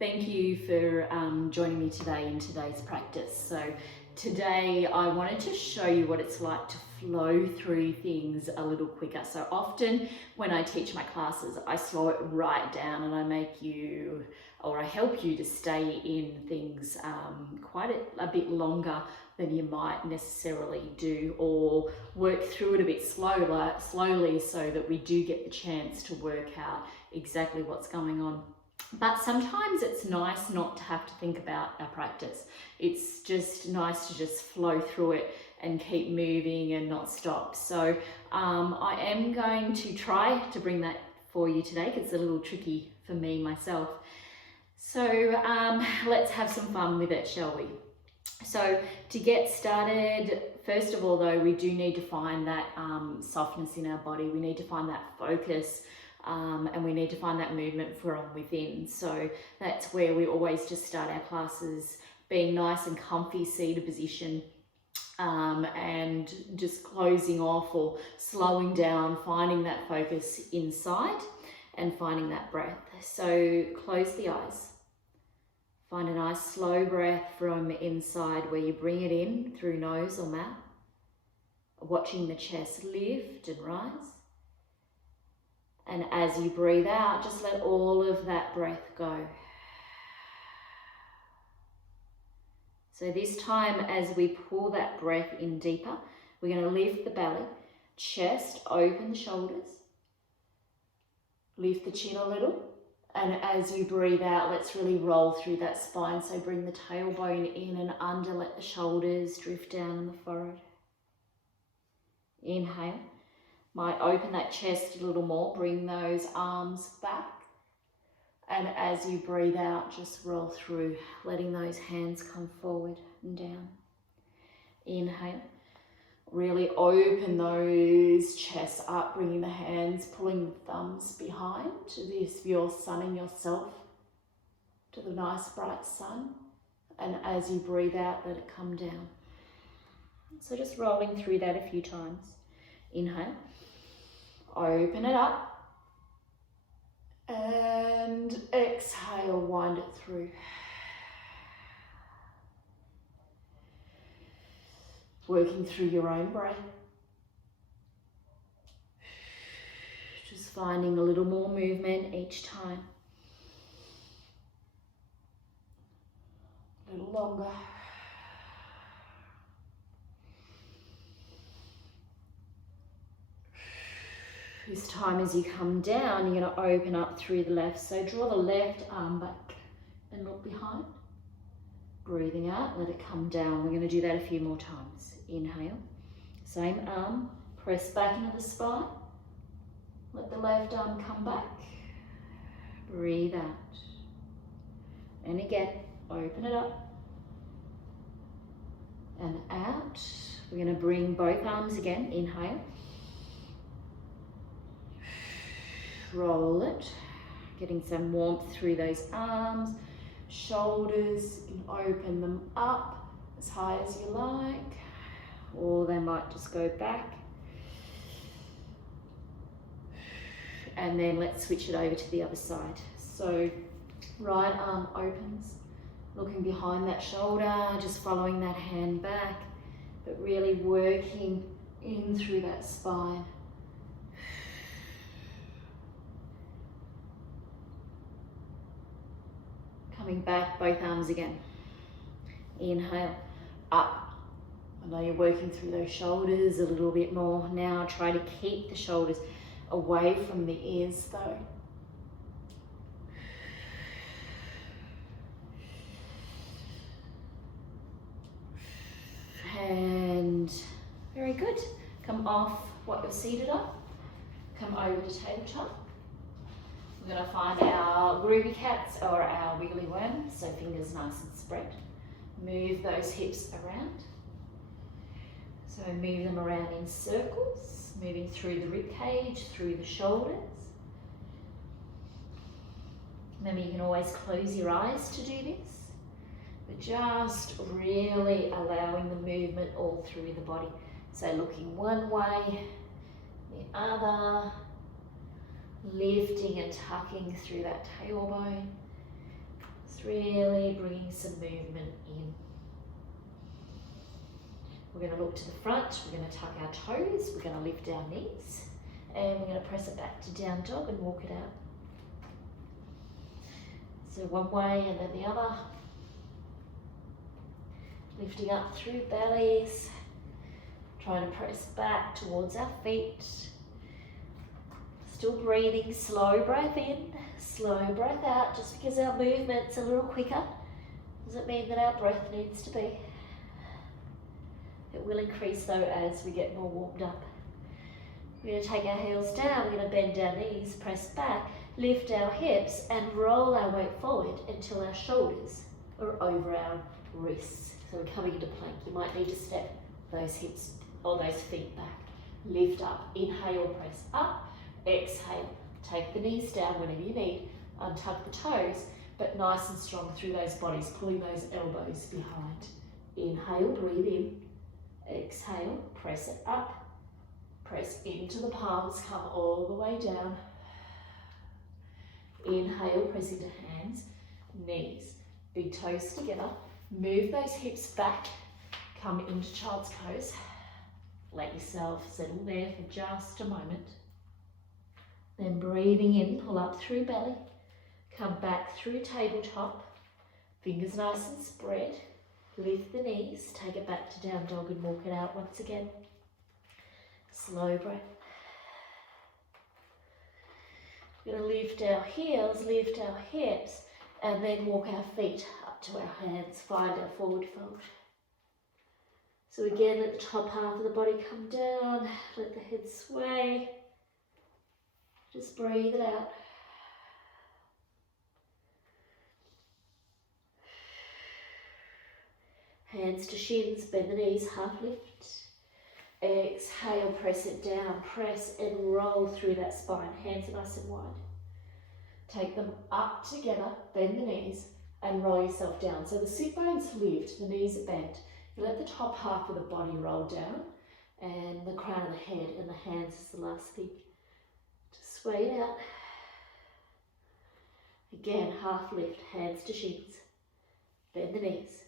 Thank you for joining me today in today's practice. So today I wanted to show you what it's like to flow through things a little quicker. So often when I teach my classes, I slow it right down and I make you, or I help you to stay in things quite a bit longer than you might necessarily do, or work through it a bit slowly so that we do get the chance to work out exactly what's going on. But sometimes it's nice not to have to think about our practice. It's just nice to just flow through it and keep moving and not stop. So I am going to try to bring that for you today because it's a little tricky for me myself. So let's have some fun with it, shall we? So to get started, first of all though, we do need to find that softness in our body. We need to find that focus. And we need to find that movement from within. So that's where we always just start our classes being nice and comfy, seated position, and just closing off or slowing down, finding that focus inside and finding that breath. So close the eyes. Find a nice slow breath from inside where you bring it in through nose or mouth, watching the chest lift and rise. And as you breathe out, just let all of that breath go. So this time, as we pull that breath in deeper, we're going to lift the belly, chest, open the shoulders, lift the chin a little. And as you breathe out, let's really roll through that spine. So bring the tailbone in and under, let the shoulders drift down in the forehead. Inhale. Might open that chest a little more, bring those arms back. And as you breathe out, just roll through, letting those hands come forward and down. Inhale. Really open those chests up, bringing the hands, pulling the thumbs behind to this, your sun and yourself, to the nice bright sun. And as you breathe out, let it come down. So just rolling through that a few times. Inhale. Open it up and exhale, wind it through. Working through your own breath. Just finding a little more movement each time. A little longer. This time as you come down, you're going to open up through the left. So draw the left arm back and look behind. Breathing out, let it come down. We're going to do that a few more times. Inhale. Same arm, press back into the spine. Let the left arm come back. Breathe out. And again, open it up. And out. We're going to bring both arms again. Inhale. Roll it, getting some warmth through those arms, shoulders. You can open them up as high as you like, or they might just go back. And then let's switch it over to the other side. So right arm opens, looking behind that shoulder, just following that hand back, but really working in through that spine. Coming back, both arms again. Inhale, up. I know you're working through those shoulders a little bit more. Now try to keep the shoulders away from the ears though. And very good. Come off what you're seated on. Come over to tabletop. We're going to find our groovy cats or our wiggly worm, so fingers nice and spread. Move those hips around. So move them around in circles, moving through the rib cage, through the shoulders. Remember, you can always close your eyes to do this, but just really allowing the movement all through the body. So looking one way, the other, lifting and tucking through that tailbone. really bringing some movement in. We're going to look to the front, we're going to tuck our toes, we're going to lift our knees, and we're going to press it back to down dog and walk it out. So one way and then the other. Lifting up through bellies, trying to press back towards our feet. Still breathing, slow breath in, slow breath out. Just because our movement's a little quicker doesn't mean that our breath needs to be. It will increase though as we get more warmed up. We're going to take our heels down, we're going to bend our knees, press back, lift our hips and roll our weight forward until our shoulders are over our wrists. So we're coming into plank. You might need to step those hips or those feet back. Lift up, inhale, press up, exhale. Take the knees down whenever you need, untuck the toes, but nice and strong through those bodies, pulling those elbows behind. Inhale, breathe in, exhale, press it up, press into the palms, come all the way down. Inhale, press into hands, knees, big toes together. Move those hips back, come into child's pose. Let yourself settle there for just a moment. Then breathing in, pull up through belly, come back through tabletop, fingers nice and spread. Lift the knees, take it back to down dog and walk it out once again. Slow breath. We're going to lift our heels, lift our hips, and then walk our feet up to our hands, find our forward fold. So again, let the top half of the body come down, let the head sway. Just breathe it out. Hands to shins, bend the knees, half lift. Exhale, press it down, press and roll through that spine, hands nice and wide. Take them up together, bend the knees and roll yourself down. So the sit bones lift, the knees are bent. You let the top half of the body roll down and the crown of the head and the hands is the last thing. Just sway it out. Again, half lift, hands to shins, bend the knees.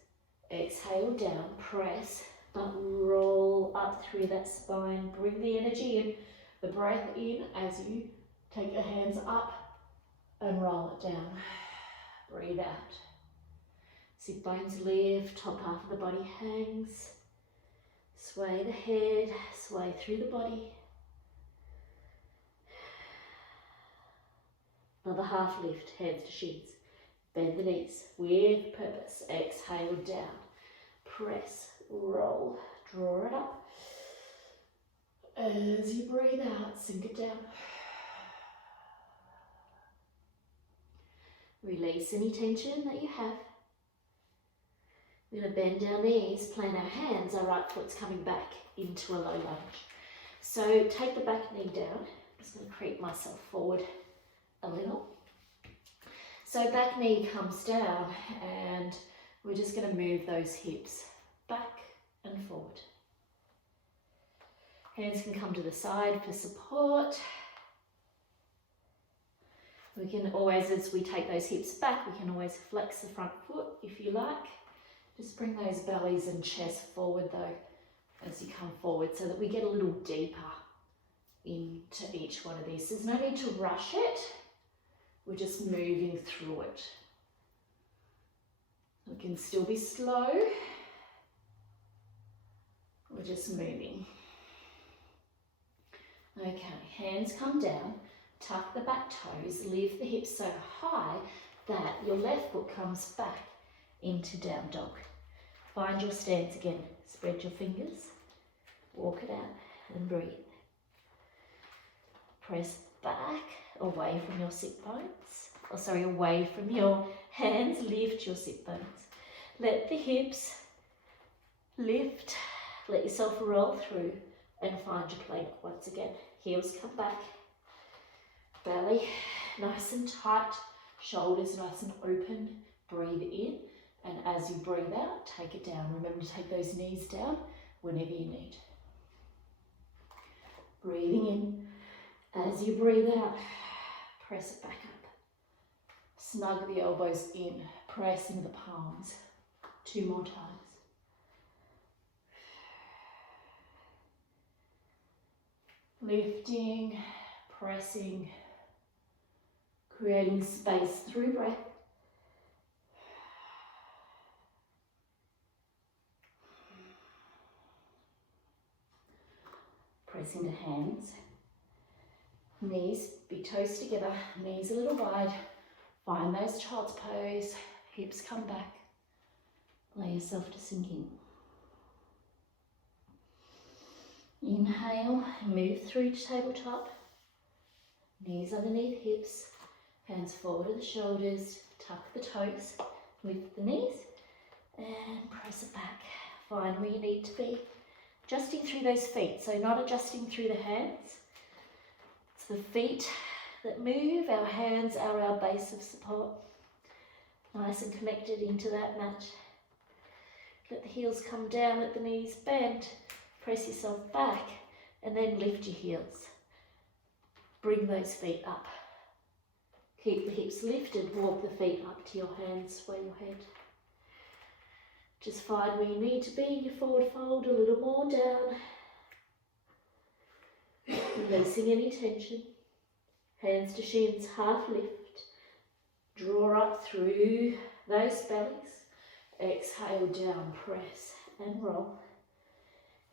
Exhale down, press, but roll up through that spine. Bring the energy in, the breath in as you take your hands up and roll it down. Breathe out. Sit bones lift, top half of the body hangs. Sway the head, sway through the body. Another half lift, hands to shins. Bend the knees with purpose. Exhale down. Press, roll, draw it up. As you breathe out, sink it down. Release any tension that you have. We're going to bend our knees, plant our hands, our right foot's coming back into a low lunge. So take the back knee down. I'm just going to creep myself forward a little. So back knee comes down and we're just going to move those hips back and forward. Hands can come to the side for support. We can always, as we take those hips back, we can always flex the front foot if you like. Just bring those bellies and chest forward though as you come forward so that we get a little deeper into each one of these. There's no need to rush it. We're just moving through it. We can still be slow. We're just moving. Okay, hands come down, tuck the back toes, lift the hips so high that your left foot comes back into down dog. Find your stance again. Spread your fingers, walk it out and breathe. Press back, away from your sit bones. Away from your hands, lift your sit bones. Let the hips lift, let yourself roll through and find your plank once again. Heels come back, belly nice and tight, shoulders nice and open. Breathe in, and as you breathe out, take it down. Remember to take those knees down whenever you need. Breathing in, as you breathe out, press it back up. Snug the elbows in, press into the palms. 2 more times. Lifting, pressing, creating space through breath. Pressing the hands. Knees, big toes together, knees a little wide. Find those child's pose, hips come back. Allow yourself to sink in. Inhale, move through to tabletop. Knees underneath hips, hands forward to the shoulders, tuck the toes, lift the knees and press it back. Find where you need to be. Adjusting through those feet, so not adjusting through the hands. It's the feet that move, our hands are our base of support. Nice and connected into that mat. Let the heels come down, let the knees bend. Press yourself back and then lift your heels. Bring those feet up. Keep the hips lifted, walk the feet up to your hands, sway your head. Just find where you need to be in your forward fold, a little more down. Releasing any tension. Hands to shins, half lift. Draw up through those bellies. Exhale down, press and roll.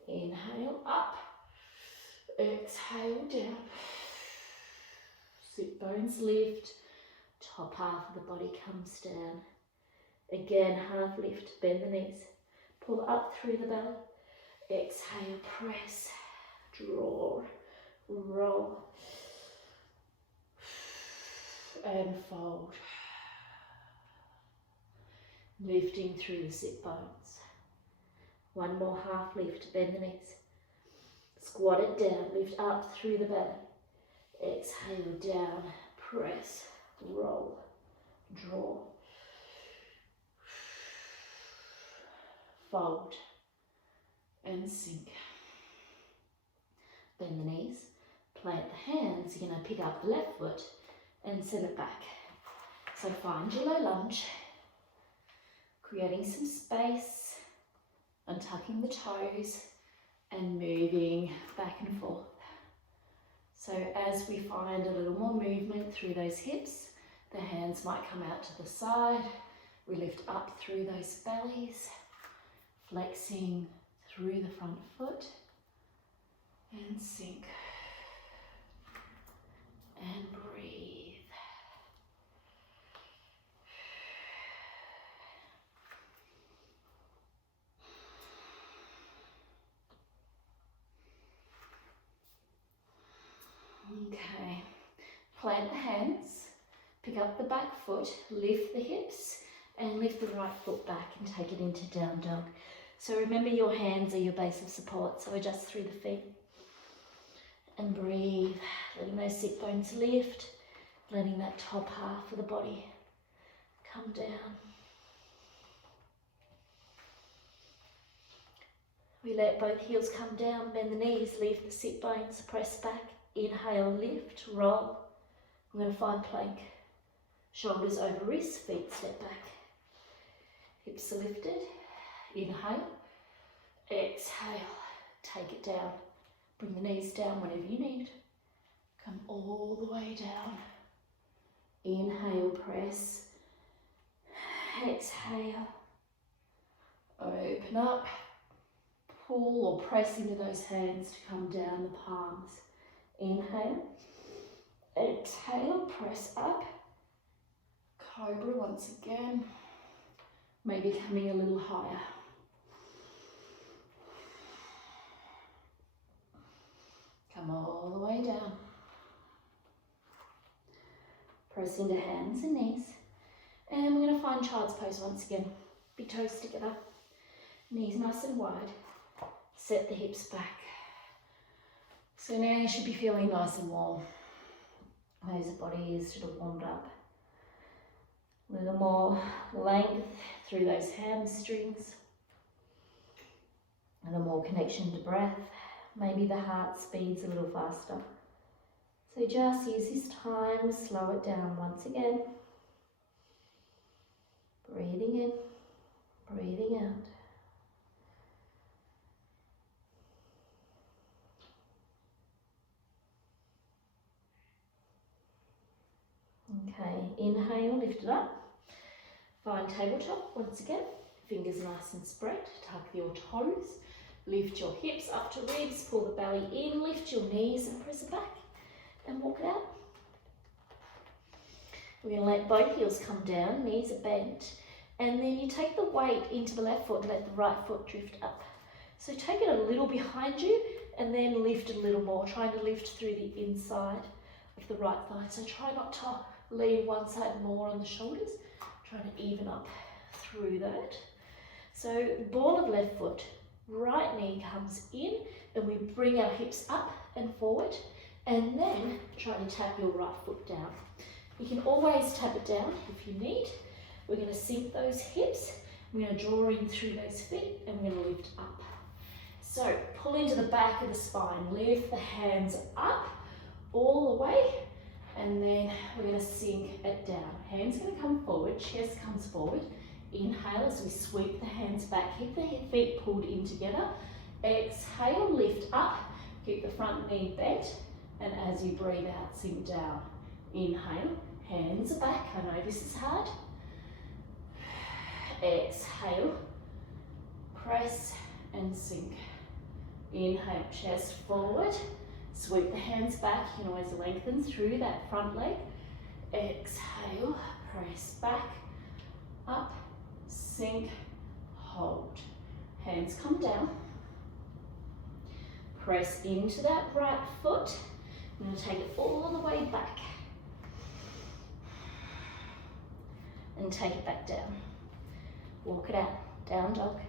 Inhale up. Exhale down. Sit bones lift. Top half of the body comes down. Again, half lift, bend the knees. Pull up through the belly. Exhale, press, draw, roll, and fold. Lifting through the sit bones. One more half lift, bend the knees. Squat it down, lift up through the belly. Exhale down, press, roll, draw, fold, and sink. Bend the knees, plant the hands. You're going to pick up the left foot and send it back. So find your low lunge, creating some space, untucking the toes and moving back and forth. So as we find a little more movement through those hips, the hands might come out to the side. We lift up through those bellies, flexing through the front foot and sink and breathe. Okay, plant the hands, pick up the back foot, lift the hips and lift the right foot back and take it into down dog. So remember your hands are your base of support, so adjust through the feet and breathe, letting those sit bones lift, letting that top half of the body come down. We let both heels come down, bend the knees, lift the sit bones, press back. Inhale, lift, roll. I'm going to find plank. Shoulders over wrists, feet step back. Hips are lifted. Inhale. Exhale. Take it down. Bring the knees down whenever you need. Come all the way down. Inhale, press. Exhale. Open up. Pull or press into those hands to come down the palms. Inhale, exhale, press up, cobra once again, maybe coming a little higher. Come all the way down. Press into hands and knees, and we're going to find child's pose once again. Big toes together, knees nice and wide, set the hips back. So now you should be feeling nice and warm. As the body is sort of warmed up. A little more length through those hamstrings. A little more connection to breath. Maybe the heart speeds a little faster. So just use this time to slow it down once again. Breathe. Inhale, lift it up. Find tabletop once again. Fingers nice and spread. Tuck your toes. Lift your hips up to ribs. Pull the belly in. Lift your knees and press it back. And walk it out. We're going to let both heels come down. Knees are bent. And then you take the weight into the left foot and let the right foot drift up. So take it a little behind you and then lift a little more, trying to lift through the inside of the right thigh. So try not to lean one side more on the shoulders, trying to even up through that. So ball of left foot, right knee comes in and we bring our hips up and forward and then try to tap your right foot down. You can always tap it down if you need. We're going to sink those hips, we're going to draw in through those feet and we're going to lift up. So pull into the back of the spine, lift the hands up all the way and then we're going to sink it down. Hands going to come forward, chest comes forward. Inhale as we sweep the hands back, keep the feet pulled in together. Exhale, lift up, keep the front knee bent and as you breathe out, sink down. Inhale, hands are back. I know this is hard. Exhale, press and sink. Inhale, chest forward, sweep the hands back. You can always lengthen through that front leg. Exhale, press back, up, sink, hold. Hands come down. Press into that right foot. I'm going to take it all the way back. And take it back down. Walk it out, down dog.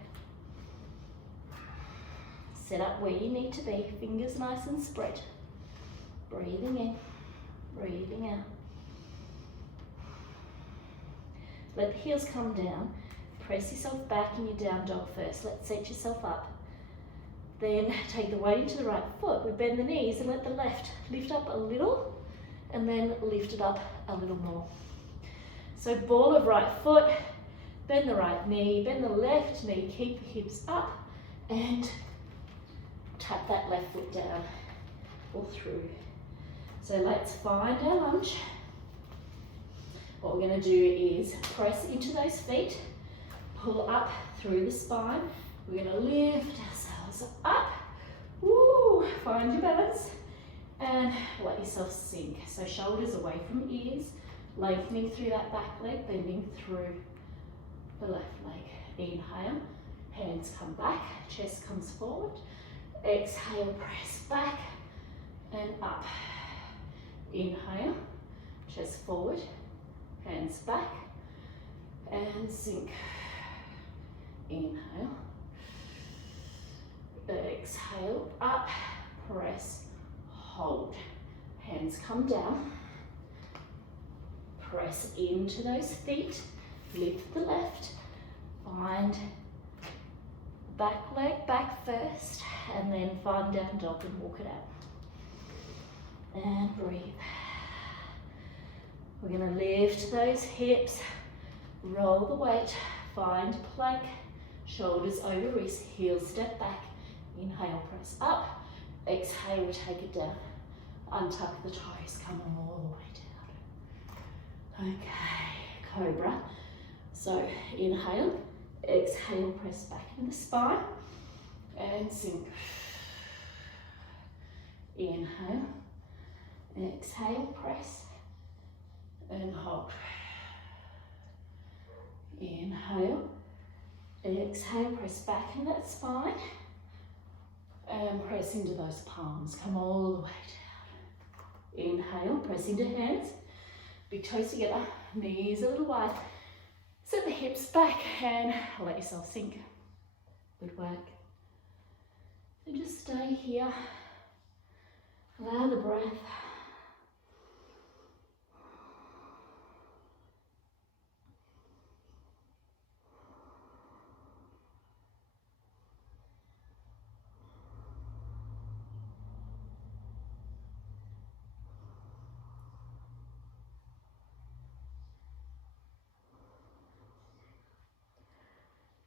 Set up where you need to be, fingers nice and spread. Breathing in, breathing out. Let the heels come down. Press yourself back in your down dog first. Let's set yourself up. Then take the weight into the right foot. We bend the knees and let the left lift up a little and then lift it up a little more. So ball of right foot, bend the right knee, bend the left knee, keep the hips up and tap that left foot down or through. So let's find our lunge. What we're going to do is press into those feet, pull up through the spine. We're going to lift ourselves up. Woo! Find your balance and let yourself sink. So shoulders away from ears, lengthening through that back leg, bending through the left leg. Inhale, hands come back, chest comes forward. Exhale, press back and up. Inhale, chest forward, hands back and sink. Inhale, exhale, up, press, hold. Hands come down, press into those feet, lift the left, find back leg back first, and then find down dog and walk it out. And breathe. We're going to lift those hips, roll the weight, find plank, shoulders over wrists, heels step back. Inhale, press up. Exhale, take it down. Untuck the toes, come on all the way down. Okay, cobra. So inhale, exhale, press back in the spine and sink. Inhale, exhale, press and hold. Inhale, exhale, press back in that spine and press into those palms. Come all the way down. Inhale, press into hands, big toes together, knees a little wide. Set the hips back and let yourself sink. Good work. So just stay here. Allow the breath.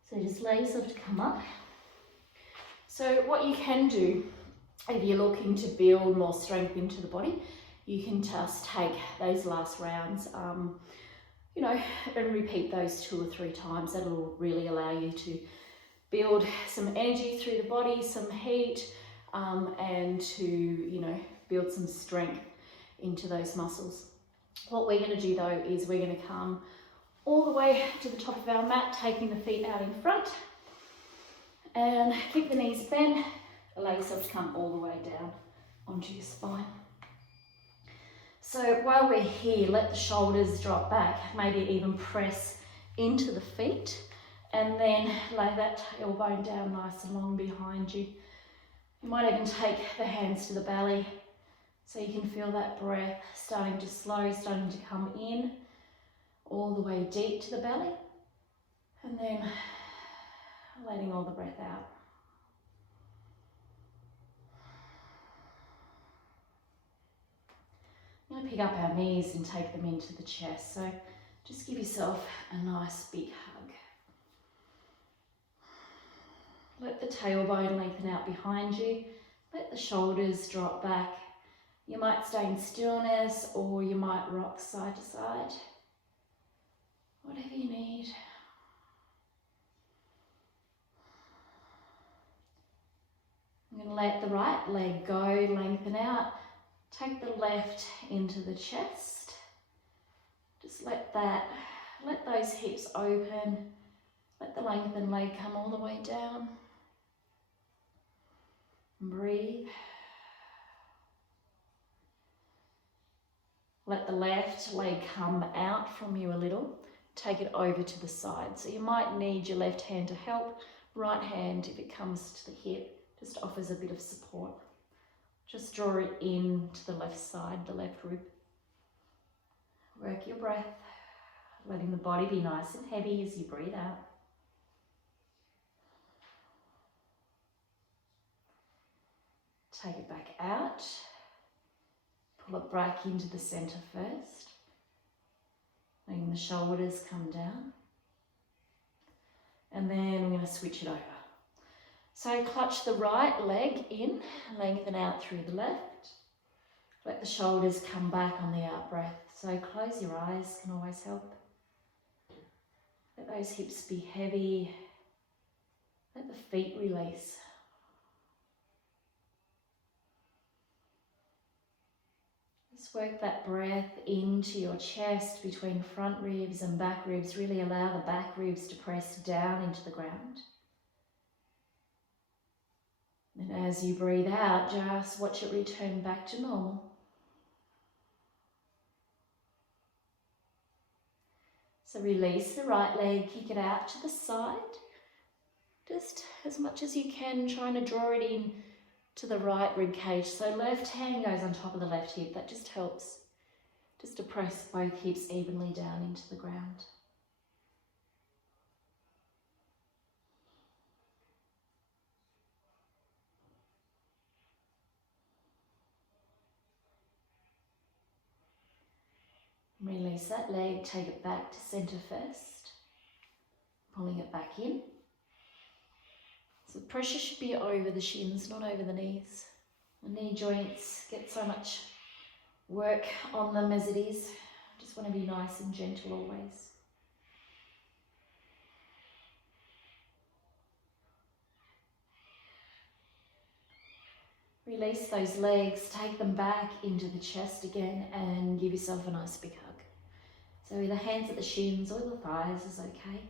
So just allow yourself to come up. So what you can do if you're looking to build more strength into the body you can just take those last rounds, you know, and repeat those 2 or 3 times. That'll really allow you to build some energy through the body, some heat, and to, you know, build some strength into those muscles. What we're going to do though is we're going to come all the way to the top of our mat, taking the feet out in front, and keep the knees bent. Allow yourself to come all the way down onto your spine. So while we're here, let the shoulders drop back, maybe even press into the feet, and then lay that tailbone down nice and long behind you. You might even take the hands to the belly so you can feel that breath starting to slow, starting to come in all the way deep to the belly, and then letting all the breath out. I'm going to pick up our knees and take them into the chest. So just give yourself a nice big hug. Let the tailbone lengthen out behind you. Let the shoulders drop back. You might stay in stillness, or you might rock side to side. Whatever you need. I'm going to let the right leg go, lengthen out. Take the left into the chest. Just let those hips open. Let the lengthened leg come all the way down. Breathe. Let the left leg come out from you a little. Take it over to the side. So you might need your left hand to help. Right hand, if it comes to the hip, just offers a bit of support. Just draw it in to the left side, the left rib. Work your breath, letting the body be nice and heavy as you breathe out. Take it back out. Pull it back into the center first. Letting the shoulders come down. And then we're going to switch it over. So clutch the right leg in, lengthen out through the left. Let the shoulders come back on the out breath. So close your eyes, can always help. Let those hips be heavy. Let the feet release. Just work that breath into your chest between front ribs and back ribs. Really allow the back ribs to press down into the ground. And as you breathe out, just watch it return back to normal. So release the right leg, kick it out to the side. Just as much as you can, trying to draw it in to the right rib cage. So left hand goes on top of the left hip. That just helps just to press both hips evenly down into the ground. Release that leg, take it back to center first, pulling it back in. So the pressure should be over the shins, not over the knees. The knee joints get so much work on them as it is. Just want to be nice and gentle always. Release those legs, take them back into the chest again and give yourself a nice big hug. So either hands at the shins or the thighs is okay.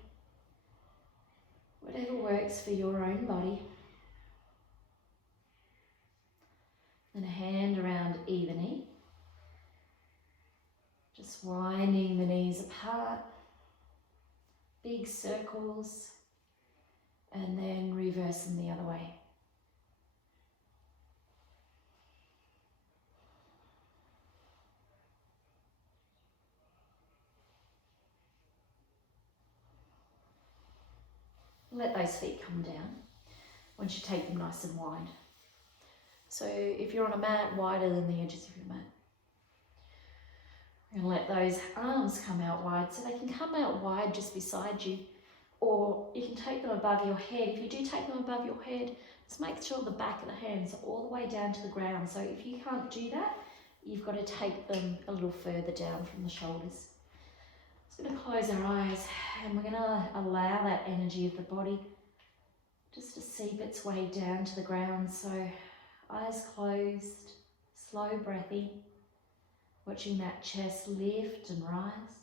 Whatever works for your own body. And a hand around either knee. Just winding the knees apart. Big circles. And then reverse them the other way. Let those feet come down once you take them nice and wide. So if you're on a mat, wider than the edges of your mat. We're going to let those arms come out wide, so they can come out wide just beside you, or you can take them above your head. If you do take them above your head, just make sure the back of the hands are all the way down to the ground. So if you can't do that, you've got to take them a little further down from the shoulders. Just going to close our eyes and we're going to allow that energy of the body just to seep its way down to the ground. So eyes closed, slow breath in, watching that chest lift and rise,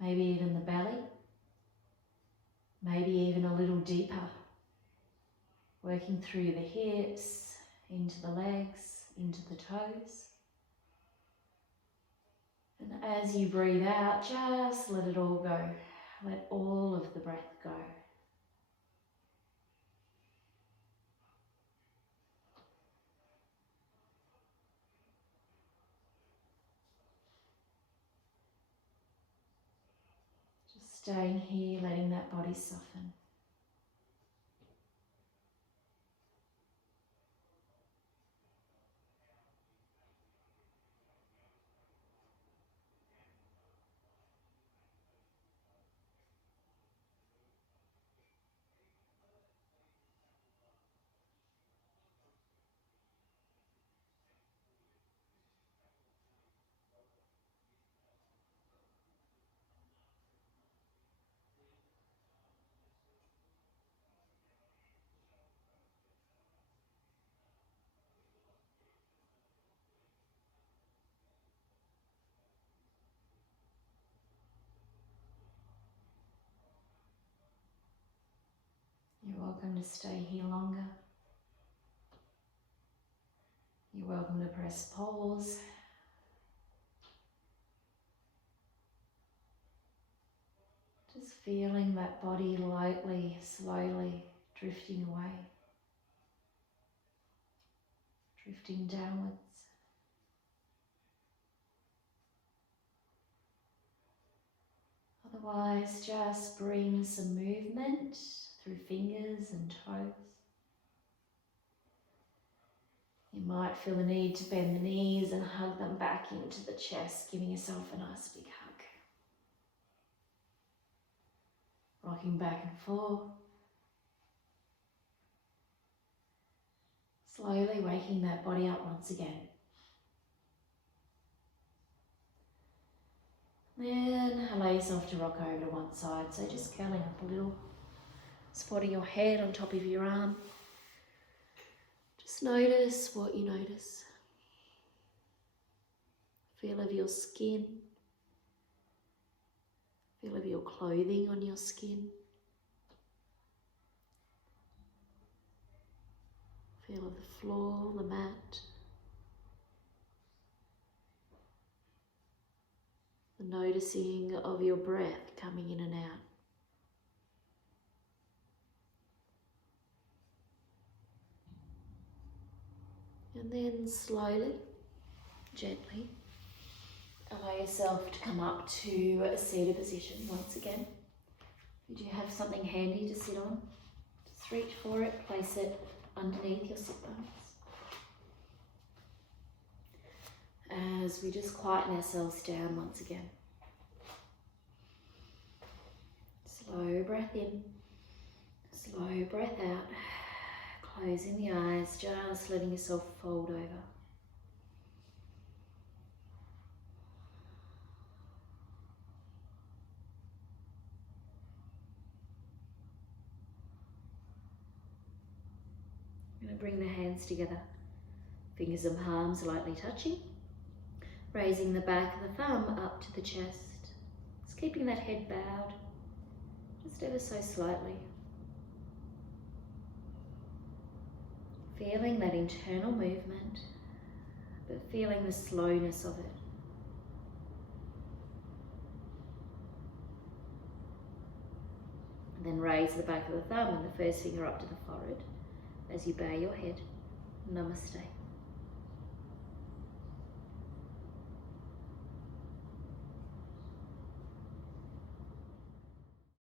maybe even the belly, maybe even a little deeper, working through the hips, into the legs, into the toes. And as you breathe out, just let it all go. Let all of the breath go. Just staying here, letting that body soften. You're welcome to stay here longer. You're welcome to press pause. Just feeling that body lightly, slowly drifting away, drifting downwards. Otherwise, just bring some movement through fingers and toes. You might feel the need to bend the knees and hug them back into the chest, giving yourself a nice big hug. Rocking back and forth. Slowly waking that body up once again. Then allow yourself to rock over to one side, so just curling up a little, supporting your head on top of your arm. Just notice what you notice. Feel of your skin. Feel of your clothing on your skin. Feel of the floor, the mat. The noticing of your breath coming in and out. And then slowly, gently, allow yourself to come up to a seated position once again. If you do have something handy to sit on, just reach for it, place it underneath your sit bones. As we just quieten ourselves down once again. Slow breath in, slow breath out. Closing the eyes, just letting yourself fold over. I'm going to bring the hands together, fingers and palms lightly touching, raising the back of the thumb up to the chest, just keeping that head bowed, just ever so slightly. Feeling that internal movement, but feeling the slowness of it. And then raise the back of the thumb and the first finger up to the forehead as you bow your head. Namaste.